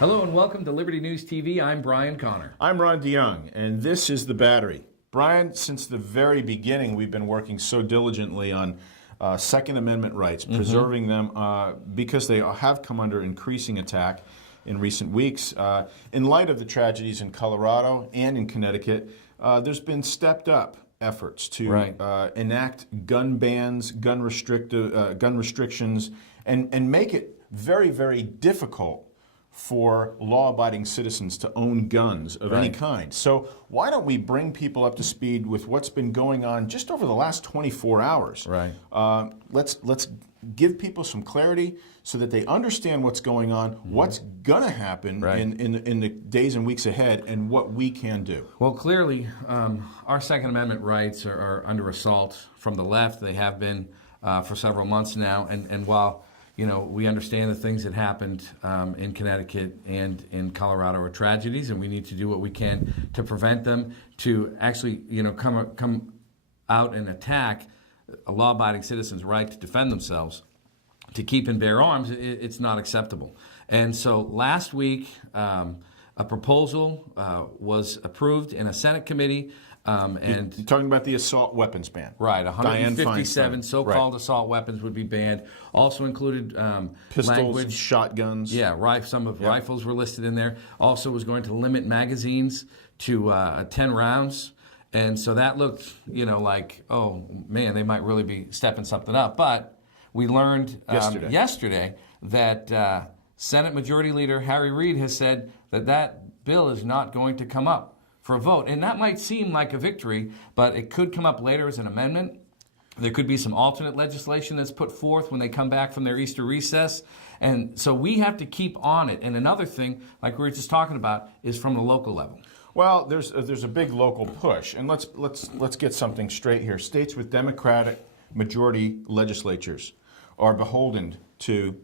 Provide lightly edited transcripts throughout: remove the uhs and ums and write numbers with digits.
Hello and welcome to Liberty News TV. I'm Brian Connor. I'm Ron DeYoung, and this is The Battery. Brian, since the very beginning, we've been working so diligently on Second Amendment rights, preserving them because they have come under increasing attack in recent weeks. In light of the tragedies in Colorado and in Connecticut, there's been stepped up efforts to enact gun bans, gun restrictions, and make it very, very difficult for law-abiding citizens to own guns of any kind. So why don't we bring people up to speed with what's been going on just over the last 24 hours? Let's give people some clarity so that they understand what's going on, what's going to happen in the days and weeks ahead, and what we can do. Well, clearly, our Second Amendment rights are under assault from the left. They have been for several months now, and while we understand the things that happened in Connecticut and in Colorado are tragedies, and we need to do what we can to prevent them, to actually, come out and attack a law-abiding citizen's right to defend themselves, to keep and bear arms. It's not acceptable. And so last week, a proposal was approved in a Senate committee. And you're talking about the assault weapons ban. Right, 157 so-called assault weapons would be banned. Also included pistols, language, shotguns. Yeah, some of rifles were listed in there. Also was going to limit magazines to 10 rounds. And so that looked, like, oh, man, they might really be stepping something up. But we learned yesterday that Senate Majority Leader Harry Reid has said that bill is not going to come up for a vote. And that might seem like a victory, but it could come up later as an amendment. There could be some alternate legislation that's put forth when they come back from their Easter recess. And so we have to keep on it. And another thing, like we were just talking about, is from the local level. Well, there's a big local push, and let's get something straight here. States with Democratic majority legislatures are beholden to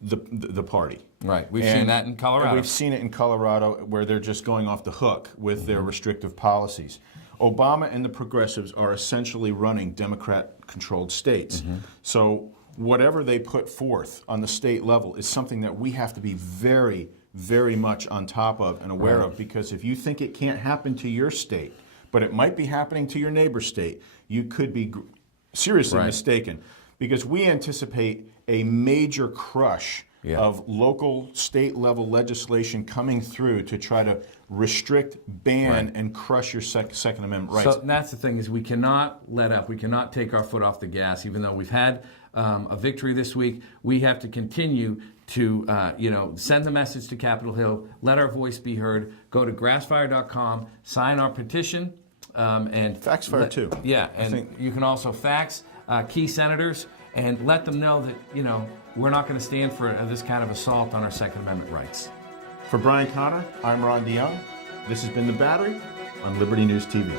the party. Right. We've seen that in Colorado. And we've seen it in Colorado where they're just going off the hook with their restrictive policies. Obama and the progressives are essentially running Democrat-controlled states. So whatever they put forth on the state level is something that we have to be very, very much on top of and aware of, because if you think it can't happen to your state, but it might be happening to your neighbor state, you could be seriously mistaken, because we anticipate a major crush of local, state-level legislation coming through to try to restrict, ban, and crush your Second Amendment rights. So that's the thing, is we cannot let up. We cannot take our foot off the gas. Even though we've had a victory this week, we have to continue to send the message to Capitol Hill, let our voice be heard. Go to grassfire.com, sign our petition. And Faxfire too. Yeah, and you can also fax key senators and let them know that, we're not going to stand for this kind of assault on our Second Amendment rights. For Brian Connor, I'm Ron DeYoung. This has been The Battery on Liberty News TV.